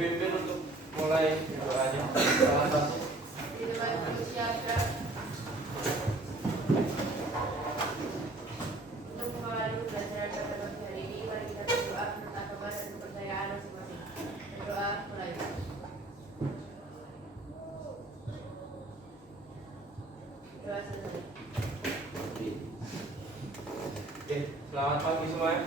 dipimpin untuk mulai doanya. Salah satu. Untuk mengawali pembelajaran pada pagi hari ini, mari kita berdoa menurut agama dan kepercayaan masing-masing. Berdoa mulai. Doa selesai. Oke, selamat pagi semuanya.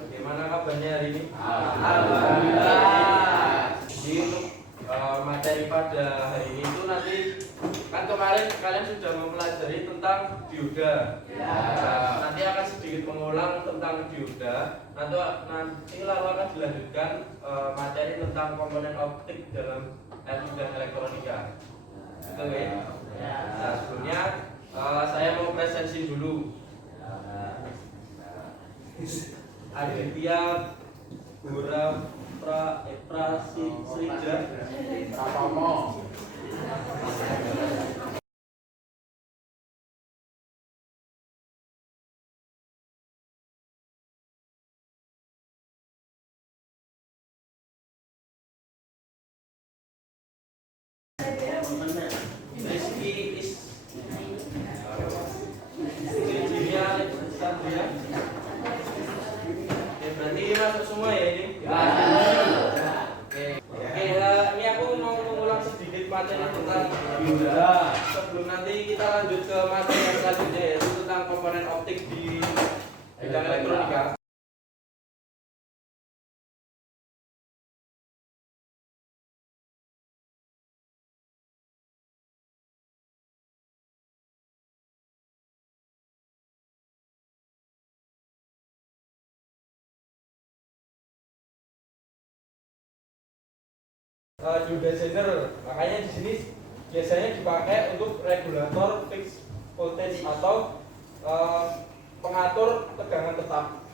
Bagaimana kabarnya hari ini? Alhamdulillah. Jadi untuk materi pada hari ini itu nanti kan kemarin kalian sudah mempelajari tentang dioda. Nanti akan sedikit mengulang tentang dioda. Nanti lalu akan dilanjutkan materi tentang komponen optik dalam LED dan elektronika. Betul ya? Nah, sebelumnya saya mau presensi dulu. Aditya Gura Prasija Prapomo. Rizky Virginia Satria. Berarti masuk semua ya ini? Oke, ini aku mau mengulang sedikit materi tentang dioda. Sebelum nanti kita lanjut ke materi yang selanjutnya yaitu tentang komponen optik di bidang elektronika. Dioda zener, makanya di sini biasanya dipakai untuk regulator fixed voltage atau pengatur tegangan tetap.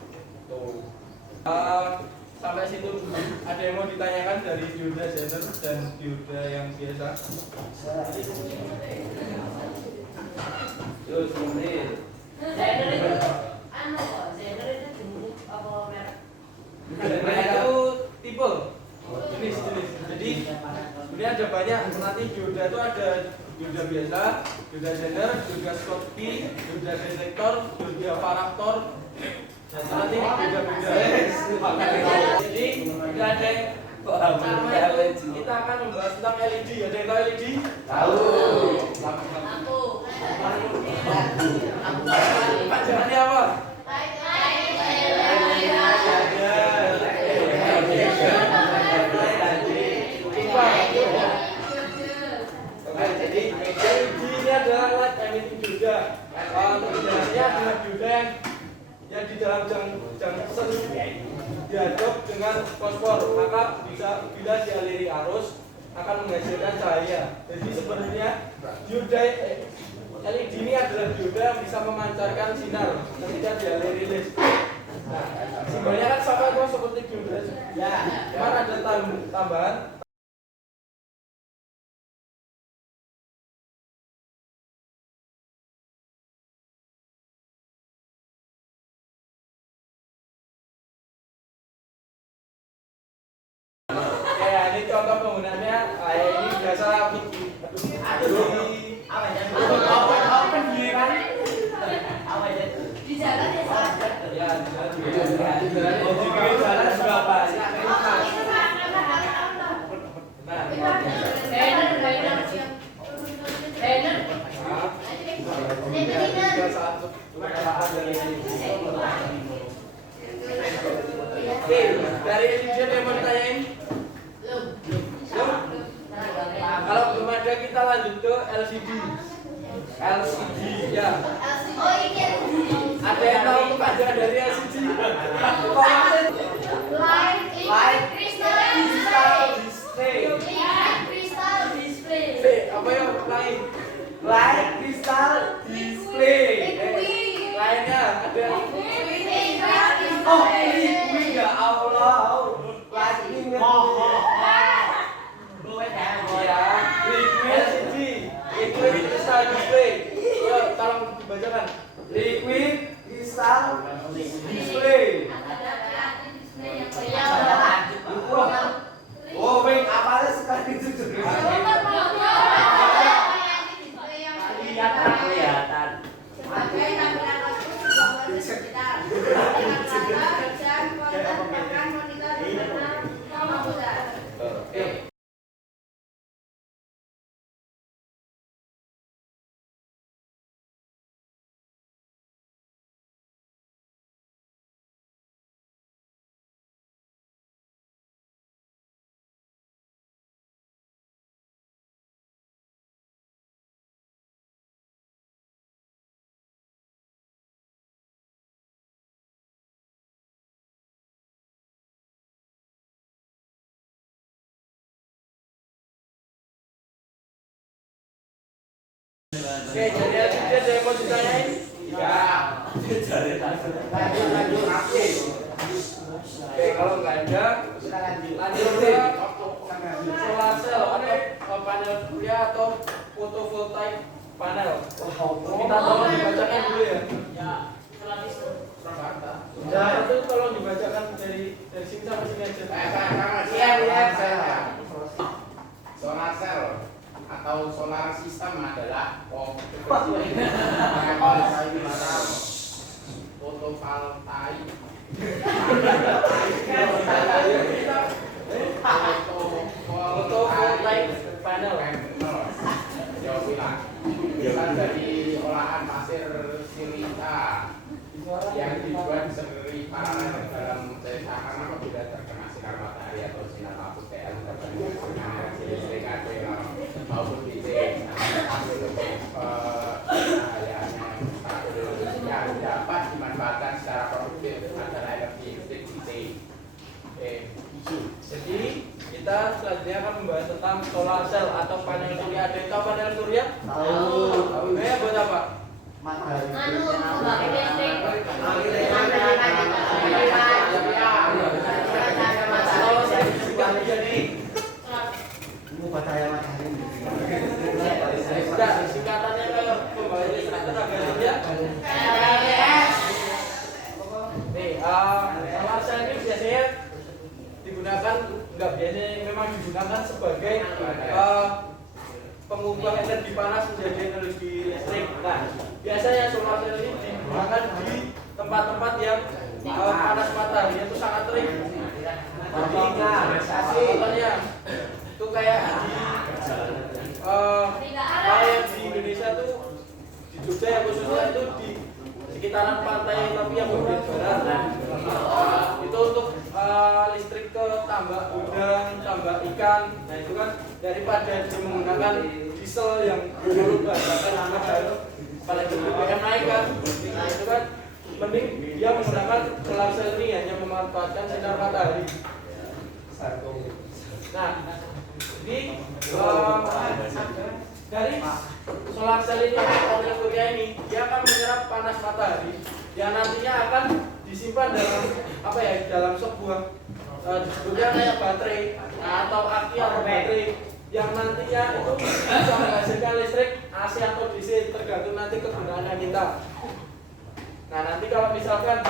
Tuh. Sampai situ dulu. Ada yang mau ditanyakan dari dioda zener dan dioda yang biasa? Terus kemudian Zener itu Zener itu jenis apa merek? zener itu tipe jenis. Jadi sebenarnya ada banyak. Nanti dioda itu ada dioda biasa, dioda zener, dioda Schottky, dioda detektor, dioda varaktor. Dan nanti beda-beda. Jadi tidak ada yang pertama itu kita akan membahas tentang LED. Ada yang tahu LED? Tahu. Panjangannya apa? Jadi LED ini adalah light emitting dioda. Untuk penjelasannya adalah dioda yang di dalam junction diaduk dengan fosfor, maka bila dialiri arus akan menghasilkan cahaya. Jadi sebenarnya dioda LED ini adalah dioda yang bisa memancarkan sinar ketika dialiri listrik. Nah, simbolnya kan sama kok seperti dioda. Ya, cuman ada tambahan. Ini contoh penggunaannya. Ini biasa Di jalan ya salah. ya di jalan juga banyak. Nah, Oke, dari Indonesia yang mau ditanyain? Kalau belum ada kita lanjut ke LCD. LCD ya. Oh ini Ada yang tahu kepanjangan dari LCD? Light crystal Display. crystal display. Apa yang lain? Light crystal display. Lainnya ada. Oh, ini ya Allah. Lightning. Ya, LCD. Liquid crystal display. Tolong dibacakan. Liquid crystal display. Ada display yang Oke, jadi ada yang mau ditanyain? Ya. Lanjut. Oke, kalau nggak ada, lanjut ke solar cell atau panel surya atau fotovoltaik panel. Kita tolong dibacakan dulu ya. Nah, itu tolong dibacakan dari sini sampai sini aja. Saya. Solar cell atau solar system adalah fotovoltaik panel. Bisa dari olahan pasir silika yang dibuat seri paralel dalam karena apabila terkena sinar matahari atau sinar lampu TL terkena energi listrik maupun DC yang dapat dimanfaatkan secara produktif adalah energi listrik DC. Jadi kita selanjutnya akan membahas tentang solar cell atau panel surya. Ada yang tahu panel surya? Tahu. Buat apa? Sudah, singkatannya kalau pembangkit listrik tenaga surya. Nih, solar cell ini biasanya digunakan, enggak biasanya memang digunakan sebagai pengubah energi panas menjadi energi listrik. Nah, biasanya solar cell ini digunakan di tempat-tempat yang panas matahari itu sangat terik. Contohnya itu kayak di Indonesia tuh di Jogja ya khususnya itu di sekitaran pantai tapi yang berbeda. Itu untuk listrik ke tambak udang, tambak ikan. Nah itu kan daripada dia menggunakan diesel yang dulu bahan bakar apalagi BBM naik kan. Nah itu kan mending dia menggunakan solar cell ini hanya memanfaatkan sinar matahari. Nah jadi dari solar cell ini atau panel surya ini dia akan menyerap panas matahari yang nantinya akan disimpan dalam apa ya, dalam sebuah disebutnya kayak baterai atau aki atau baterai yang nantinya itu bisa menghasilkan listrik AC atau DC tergantung nanti kegunaannya kita. Nah nanti kalau misalkan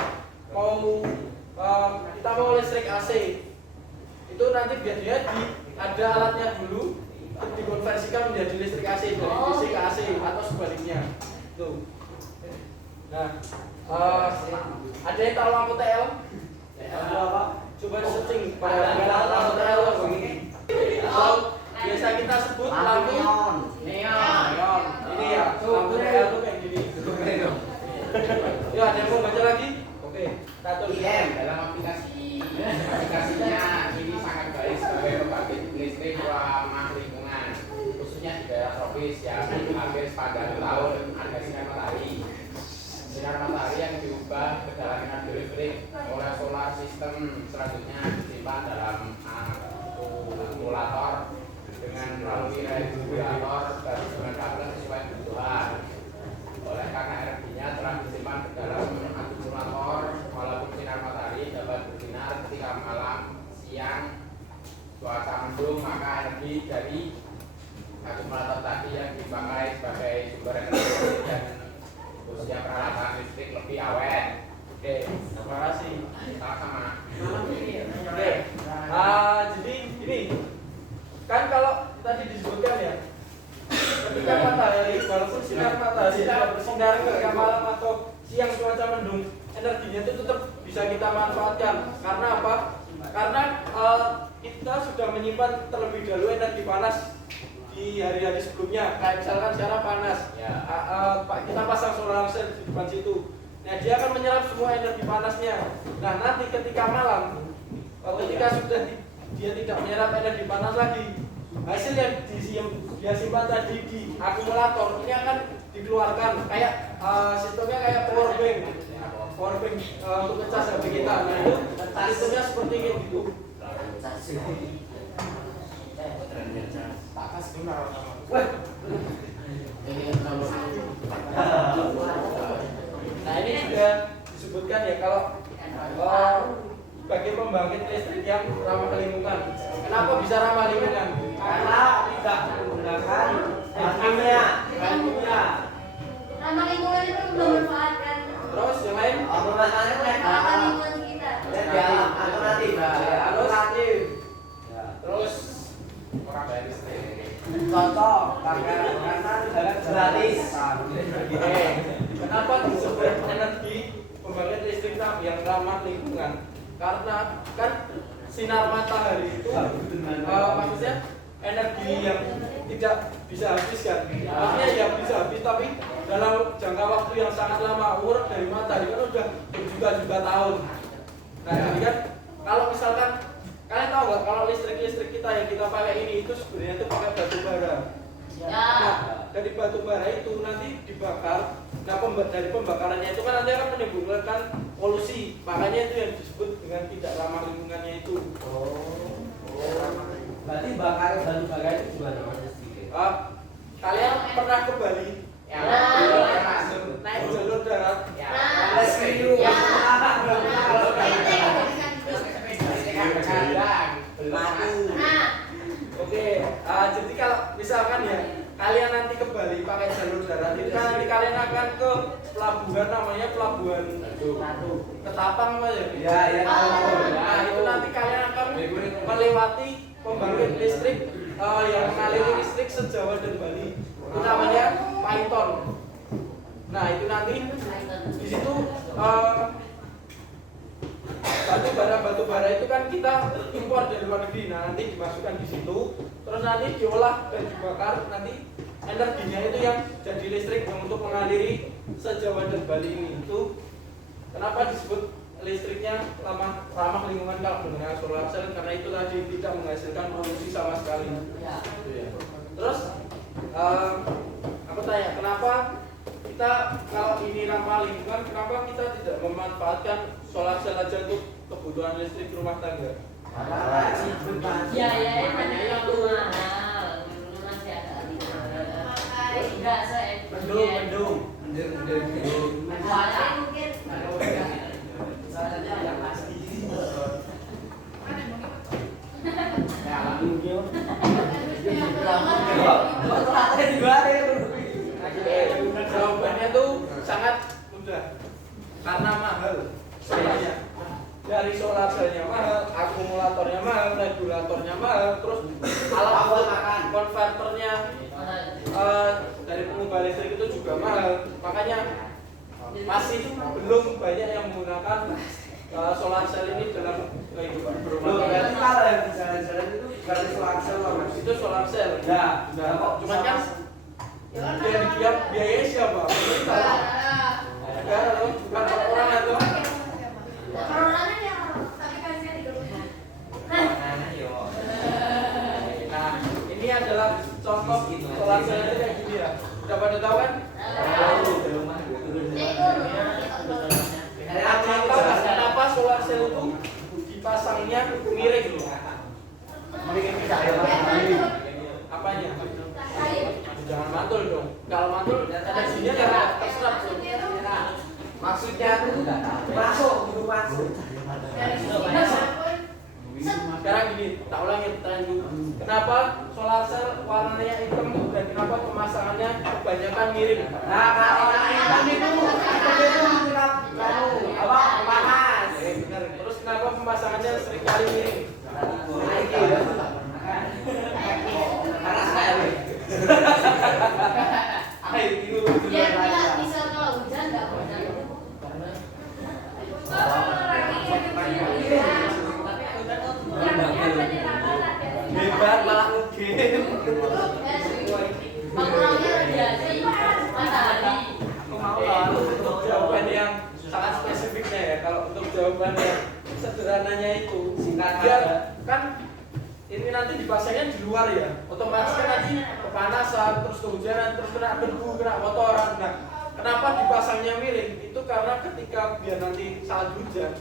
kita mau listrik AC itu nanti biasanya ada alatnya dulu untuk dikonversikan menjadi listrik AC dari DC ke AC atau sebaliknya. Tuh. Nah, ada yang tahu lampu TL? Coba searching pada lampu TL begini. Atau biasa kita sebut lampu neon. Ini ya, lampu TL itu kayak gini. Ya, ada yang mau baca lagi? Oke, kita tulis. Dalam aplikasinya ini sangat baik sebagai pembangkit listrik ramah lingkungan, khususnya di daerah tropis yang hampir sepanjang tahun ada sinar matahari. Sinar matahari yang diubah ke dalam energi listrik oleh solar system selanjutnya disimpan dalam akumulator dengan melalui regulator dan dengan kabel sesuai kebutuhan. Oleh karena energinya telah disimpan ke dalam akumulator, walaupun sinar matahari dapat bersinar ketika malam, siang, cuaca mendung, maka energi dari akumulator tadi yang dipakai sebagai sumber energi dan usia peralatan listrik lebih awet. Oke, terima kasih. Sama-sama. Oke, jadi ini kan kalau tadi disebutkan ya, ketika matahari, walaupun sinar matahari tidak bersinar ketika malam atau siang cuaca mendung, energinya itu tetap bisa kita manfaatkan. Karena apa? Karena kita sudah menyimpan terlebih dahulu energi panas di hari-hari sebelumnya. Kayak misalkan sekarang panas, ya, kita pasang solar cell di depan situ. Nah, dia akan menyerap semua energi panasnya. Nah, nanti ketika malam, ketika sudah dia tidak menyerap energi panas lagi, hasil yang dia simpan tadi di akumulator ini akan dikeluarkan kayak sistemnya kayak power bank untuk ngecas HP kita. Nah itu sistemnya seperti itu. Nah ini juga disebutkan ya kalau bagi pembangkit listrik yang ramah lingkungan. Kenapa bisa ramah lingkungan? Karena tidak menggunakan kimia. Ramah lingkungan itu memanfaatkan. Terus yang lain? Memanfaatkan lingkungan kita. Alternatif. Terus orang bayar listrik. contoh karena gratis. Kenapa disebut energi pembangkit listrik yang ramah lingkungan? Karena kan sinar matahari itu maksudnya energi yang tidak bisa habis kan? Maksudnya yang bisa habis tapi dalam jangka waktu yang sangat lama. Umur dari matahari kan udah berjuta-juta tahun. Nah jadi kan kalau misalkan kalian tahu nggak kalau listrik kita yang kita pakai ini itu sebenarnya itu pakai batu bara. Nah, dari batu bara itu nanti dibakar. Nah, dari pembakarannya itu kan nanti akan menimbulkan polusi. Makanya itu yang disebut dengan tidak ramah lingkungannya itu. Berarti bakar batu bara itu gimana? Kalian pernah ke Bali? Ya, Naik jalur darat? Oke, jadi kalau misalkan ya kalian nanti ke Bali pakai jalur darat, itu kan nanti kalian akan ke pelabuhan namanya pelabuhan Ketapang apa ya? Ya. Nah itu nanti kalian akan melewati pembangkit listrik yang mengaliri listrik se-Jawa dan Bali. Itu namanya Python. Nah itu nanti di situ batu bara itu kan kita impor dari luar negeri. Nah nanti dimasukkan di situ, terus nanti diolah dan dibakar. Nanti energinya itu yang jadi listrik yang untuk mengaliri se-Jawa dan Bali ini. Itu kenapa disebut listriknya ramah lingkungan kalau menggunakan solar cell, karena itu tadi tidak menghasilkan polusi sama sekali. Terus aku tanya, kenapa kita kalau ini ramah lingkungan, kenapa kita tidak memanfaatkan solar cell aja untuk kebutuhan listrik rumah tangga? Ya, makanya itu mahal. Masih agak enggak Mendung. Cuaca mungkin. Jawabannya tuh sangat mudah, karena mahal biayanya. Dari solar cellnya mahal, akumulatornya mahal, regulatornya mahal, terus alat konverternya dari pengubah listrik itu juga mahal. Makanya masih belum banyak yang menggunakan solar cell ini dalam kehidupan berumah tangga. Berarti kalau yang di jalan-jalan itu berarti solar cell Mas. Itu solar cell. Ya, Cuman kan biayanya siapa? Pemerintah. Negara loh, bukan orang itu. Perorangan yang tapi kasihnya di rumah. Nah, ini adalah contoh solar cell itu kayak gini ya. Udah pada tahu kan? Kenapa solar cell itu dipasangnya miring? Apanya? Jangan mantul dong. Kalau mantul energinya nggak terserap tuh. Maksudnya masuk. sekarang gini, tak ulangi pertanyaan dulu. Kenapa solar cell warnanya hitam dan kenapa pemasangannya kebanyakan miring? Nah, kalau orang hitam itu apa panas. Benar. Terus kenapa pemasangannya sering kali miring? Panas sekali. Biar bisa kalau hujan nggak hujan. Hebat malah ngegame. Kurangnya radiasi matahari. Untuk jawaban yang sangat spesifiknya ya, kalau untuk jawaban yang sederhananya itu biar kan ini nanti dipasangnya di luar ya, otomatis kan nanti kepanasan, terus kehujanan, terus kena debu, kena kotoran. Nah, kenapa dipasangnya miring? Itu karena ketika biar nanti saat hujan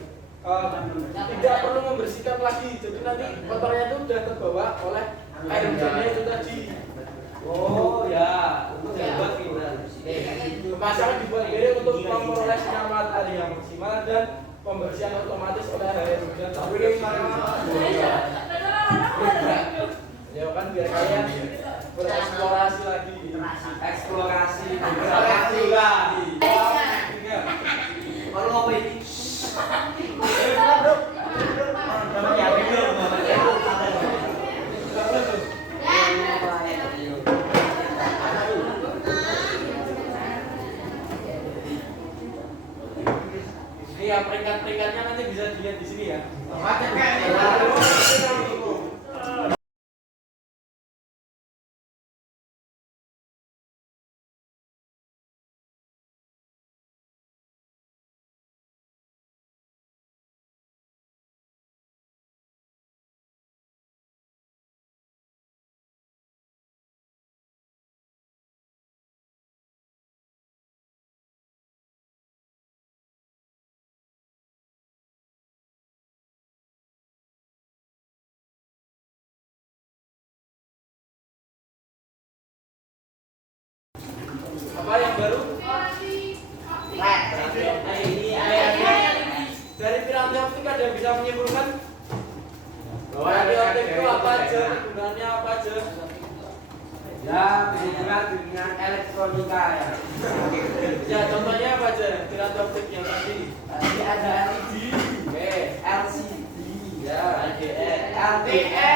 tidak perlu membersihkan lagi, jadi nanti kotornya itu sudah terbawa oleh air hujannya itu tadi. Oh ya, untuk buat filter. Pemasangan dibuat diri untuk memperoleh sinar matahari yang maksimal dan pembersihan otomatis oleh air hujan. Ya kan biar kalian bereksplorasi lagi. Eksplorasi. Eksplorasi lagi. Kalau apa ini? Ini ya peringkat-peringkatnya nanti bisa dilihat di sini ya. Apa yang baru? Dari piramida optik ada yang bisa menyimpulkan bahwa piramida optik itu apa aja, kegunaannya apa aja? Ya, berhubungan dengan elektronika ya. Ya contohnya apa aja piramida optik yang tadi? Tadi ada LED, Oke, LCD, ya, LTE,